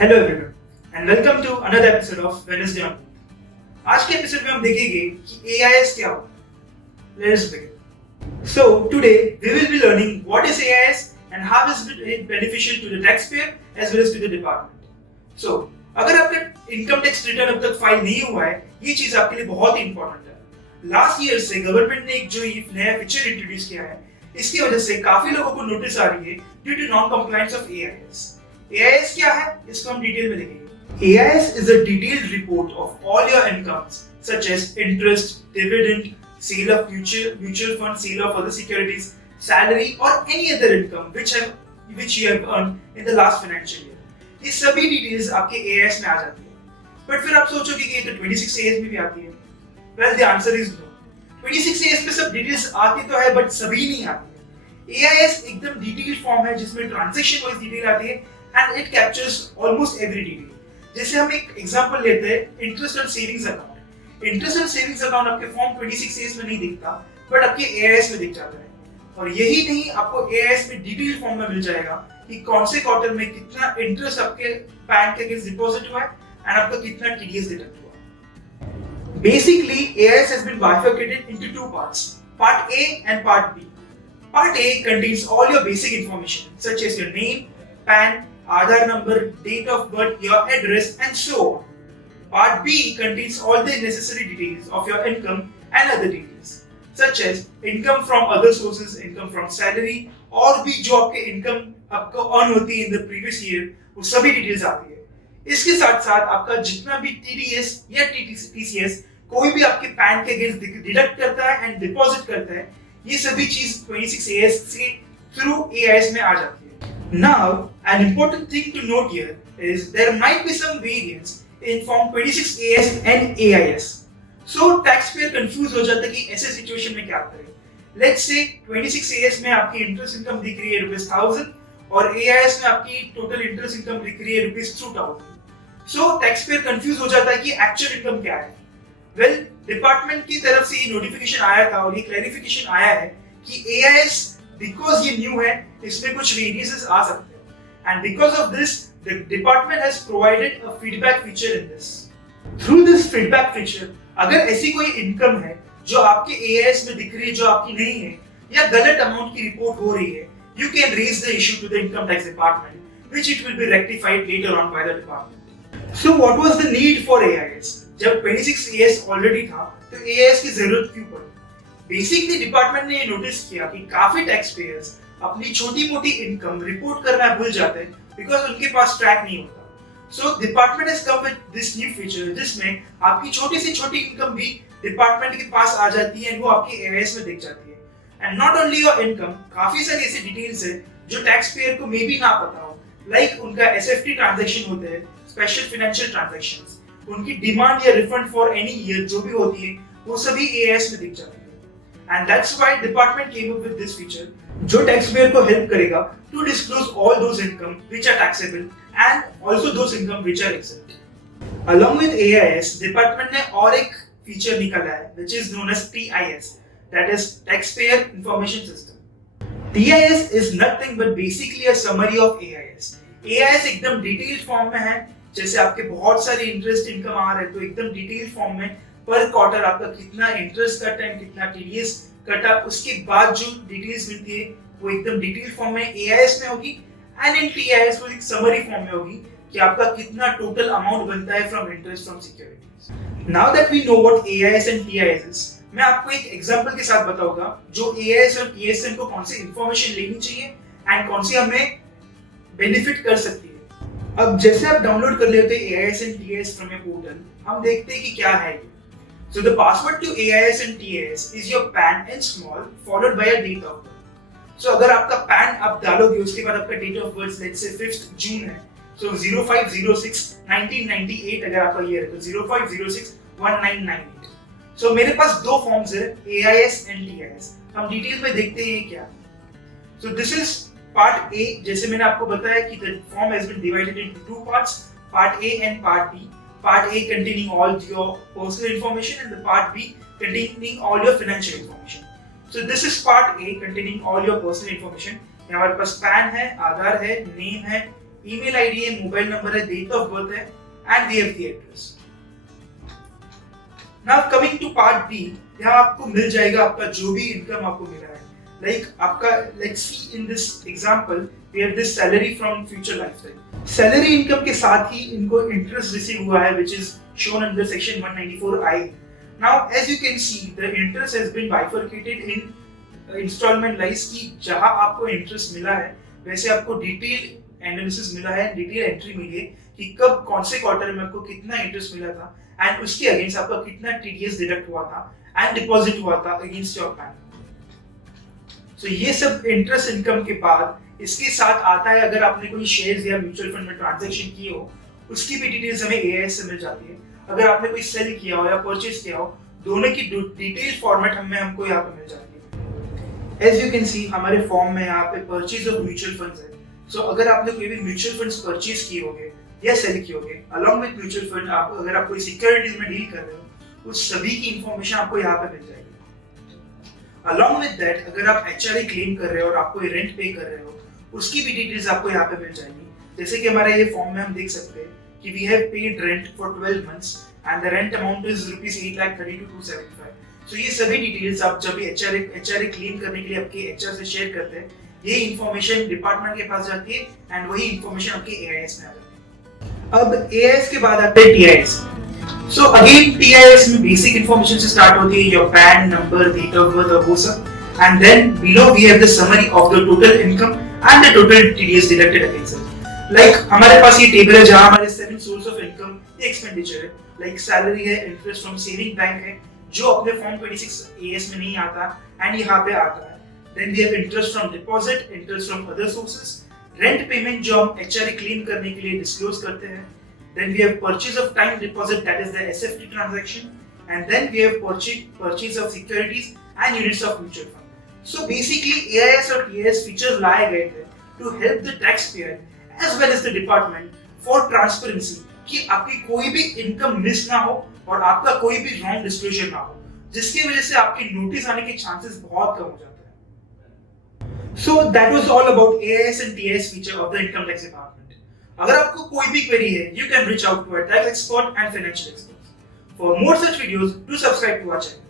Hello everyone and welcome to another episode of Wednesday on mood. आज के episode में हम देखेंगे कि एआईएस क्या होता है। Let's begin. So today we will be learning what is AIS and how is it beneficial to the taxpayer as well as to the department. So अगर आपका इनकम टैक्स रिटर्न अब तक file नहीं हुआ है, ये चीज आपके लिए बहुत ही इंपॉर्टेंट है। लास्ट ईयर से गवर्नमेंट ने एक जो नया फीचर इंट्रोड्यूस किया है, इसकी वजह से काफी लोगों को नोटिस आ रही है due to non compliance of AIS. AIS क्या है, इसको हम डिटेल में देखेंगे। AIS is a detailed report of all your incomes such as interest, dividend, sale of mutual fund, sale of other securities, salary or any other income which you have earned in the last financial year. ये सभी details आपके AIS में आ जाती है। But फिर आप सोचोगे कि ये तो 26 AS में भी आती है। Well, the answer is no. 26 AS में सब डिटेल्स आती तो है बट सभी नहीं आती है। AIS एकदम डिटेल्ड फॉर्म है जिसमें ट्रांजैक्शन वाइज डिटेल आती है and it captures almost every detail। जैसे हम एक एग्जांपल लेते हैं interest and savings account. Interest and savings account आपके फॉर्म 26 में नहीं दिखता बट आपके एआईएस में दिख जाता है। और यही नहीं, आपको एआईएस में डिटेल फॉर्म में मिल जाएगा कि कौन से क्वार्टर में कितना इंटरेस्ट आपके बैंक के अगेंस्ट डिपॉजिट हुआ है एंड आपका कितना टीडीएस डिडक्ट हुआ। Basically AIS has been bifurcated into two parts, part A and part B. Part A contains all your basic information such as your name, PAN, Aadhaar number, date of birth, your address, and so on. Part B contains all the necessary details of your income and other details, such as income from other sources, income from salary, और भी जो आपके income आपको earn होती है in the previous year, वो सभी details आती है। इसके साथ साथ आपका जितना भी TDS या TCS कोई भी आपके पैन के अगेंस्ट डिडक्ट करता है एंड डिपॉजिट करता है, ये सभी चीज 26 AS से थ्रू AIS में आ जाती है। Now, an important thing to note here is there might be some variance in Form 26 AS and AIS. So, taxpayer confused हो जाता है कि ऐसे सिचुएशन में क्या करें। Let's say 26 AS में आपकी इंटरेस्ट इनकम दिख रही है ₹1000 और AIS में आपकी टोटल इंटरेस्ट इनकम दिख रही है ₹2000। So, taxpayer confused हो जाता है कि एक्चुअल इनकम क्या है। Well, डिपार्टमेंट की तरफ से ये नोटिफिकेशन आया था और ये क्लैरिफिकेशन आया है कि AIS बिकॉज ये न्यू है, इसमें कुछ वेरिएशंस आ सकते हैं and because of this the department has provided a feedback feature in this. Through this feedback feature अगर ऐसी कोई इनकम है जो आपके एआईएस में दिख रही है जो आपकी नहीं है या गलत अमाउंट की रिपोर्ट हो रही है, you can raise the issue to the income tax department which it will be rectified later on by the department. So what was the need for AIS? जब 26 एएस ऑलरेडी था तो AIS की जरूरत क्यों पड़ी? बेसिकली डिपार्टमेंट ने ये notice किया कि काफी टैक्स पेयर्स अपनी छोटी मोटी इनकम रिपोर्ट करना भूल जाते हैं बिकॉज उनके पास ट्रैक नहीं होता। So department has come with this new feature जिसमें आपकी छोटी से छोटी इनकम भी डिपार्टमेंट के पास आ जाती है एंड वो आपके एआईएस में दिख जाती है। And not only your income, काफी सारी ऐसी डिटेल्स है जो टैक्स पेयर को मे बी ना पता हो, लाइक उनका एसएफटी ट्रांजैक्शन होते हैं, स्पेशल फाइनेंशियल ट्रांजैक्शंस, उनकी डिमांड या रिफंड फॉर एनी ईयर जो भी होती है वो सभी एआईएस में दिख जाती है। And that's why department came up with this feature जो taxpayer को help करेगा to disclose all those income which are taxable and also those income which are exempt. Along with AIS, department ने और एक feature निकाला है which is known as TIS, that is Taxpayer Information System. TIS is nothing but basically a summary of AIS. AIS एकदम detailed form में है, जैसे आपके बहुत सारे interest income आ रहे हैं तो एकदम detailed form में पर क्वार्टर आपका कितना इंटरेस्ट कटा है, कितना टीडीएस कटा, उसके बाद जो डिटेल्स मिलती है वो एकदम डिटेल फॉर्म में एआईएस में होगी एंड इन टीआईएस वो एक समरी फॉर्म में होगी कि आपका कितना टोटल अमाउंट बनता है from interest from securities. Now that we know what AIS and TIS is, मैं आपको एक एग्जांपल के साथ बताऊंगा जो एआईएस और टीआईएस को कौन सी इंफॉर्मेशन लेनी चाहिए एंड कौन सी हमें बेनिफिट कर सकती है। अब जैसे आप डाउनलोड कर लेते हैं AIS and TIS from your portal, हम देखते हैं कि क्या है ये। So the password to AIS and TIS is your PAN in small followed by a date of birth. So अगर आपका PAN आप डालोगे उसके बाद आपका date of birth let's say 5th June है, so 0506-1998 अगर आपका ईयर है तो 0506-1998। So मेरे पास दो फॉर्म्स है AIS and TIS, हम डिटेल में देखते हैं क्या। So this is part A, जैसे मैंने आपको बताया कि the form has been divided into two parts, part A and part B. Part A containing all your personal information and the part B containing all your financial information. So this is part A containing all your personal information. हमारे पास pan है, आधार है, name है, email ID है, mobile number है, date of birth है and we have the address. Now coming to part B, यहाँ आपको मिल जाएगा आपका जो भी इनकम आपको मिला है। लाइक आपका, let's see in this example we have this salary from future lifestyle. Salary income के साथ ही इनको इंटरेस्ट रिसीव हुआ है which is shown under section 194I। Now as you can see the interest has been bifurcated in instalment wise की जहां आपको interest मिला है वैसे आपको डिटेल एनालिसिस मिला है, डिटेल एंट्री मिली है कि कब कौन से क्वार्टर में आपको कितना इंटरेस्ट मिला था एंड उसके अगेंस्ट आपका कितना टीडीएस डिडक्ट हुआ था एंड डिपॉजिट हुआ था अगेंस्ट योर प्लान। सो ये सब इंटरेस्ट इनकम के बाद इसके साथ आता है अगर आपने कोई शेयर्स या म्यूचुअल फंड में ट्रांजैक्शन किए हो उसकी भी डिटेल्स हमें एआईएस से मिल जाती है। अगर आपने कोई सेल किया हो या परचेज किया हो दोनों की डिटेल फॉर्मेट हमको यहाँ पे मिल जाती है। एज यू कैन सी हमारे फॉर्म में यहाँ पे परचेज ऑफ म्यूचुअल फंड्स है। सो अगर आपने कोई भी म्यूचुअल फंड्स परचेज किए होंगे या सेल किए होंगे अलॉन्ग विद म्यूचुअल फंड, आप अगर आप कोई सिक्योरिटीज में डील कर रहे हो उस सभी की इंफॉर्मेशन आपको यहाँ पे मिल जाएगी। अलॉन्ग विद दैट अगर आप एचआरए क्लेम कर रहे हो और आपको रेंट पे कर रहे हो उसकी भी डिटेल्स आपको यहाँ पे मिल जाएगी। जैसे कि हमारे ये फॉर्म में हम देख सकते हैं कि we have paid rent for 12 months and the rent amount is ₹8,32,275। So ये सभी डिटेल्स आप जब भी एचआरए क्लेम करने के लिए आपके एचआर से शेयर करते हैं ये इंफॉर्मेशन डिपार्टमेंट के पास जाती है एंड वही इंफॉर्मेशन आपके एआईएस में आ जाती है। अब एआईएस के बाद आते हैं टीआईएस। सो अगेन टीआईएस में बेसिक इंफॉर्मेशन से स्टार्ट होती है, your PAN number, date of birth और वो सब, and then below we have the summary of the total income and the total TDS deducted against it. Like हमारे पास ये टेबल है जहां हमारे 7 सोर्स ऑफ इनकम एक्सपेंडिचर है। लाइक सैलरी है, इंटरेस्ट फ्रॉम सेविंग बैंक है जो अपने फॉर्म 26 एएस में नहीं आता एंड यहाँ पे आता है। Then we have interest from deposit, interest from other sources, rent payment जो हम एचआरए क्लेम करने के लिए डिस्क्लोज करते हैं। Then we have purchase of time deposit, that is the SFT transaction, and then we have purchase of securities and units of mutual fund. So basically AIS और TIS features लाए गए थे to help the taxpayer as well as the department for transparency कि आपकी कोई भी income miss ना हो और आपका कोई भी रॉन्ग डिस्क्लोजर ना हो जिसकी वजह से आपकी नोटिस आने के चांसेस बहुत कम हो जाते हैं। So that was all about AIS and TIS feature of the income tax department. अगर आपको कोई भी क्वेरी है you can reach out to a tax expert and financial experts. For more such videos do subscribe to our channel.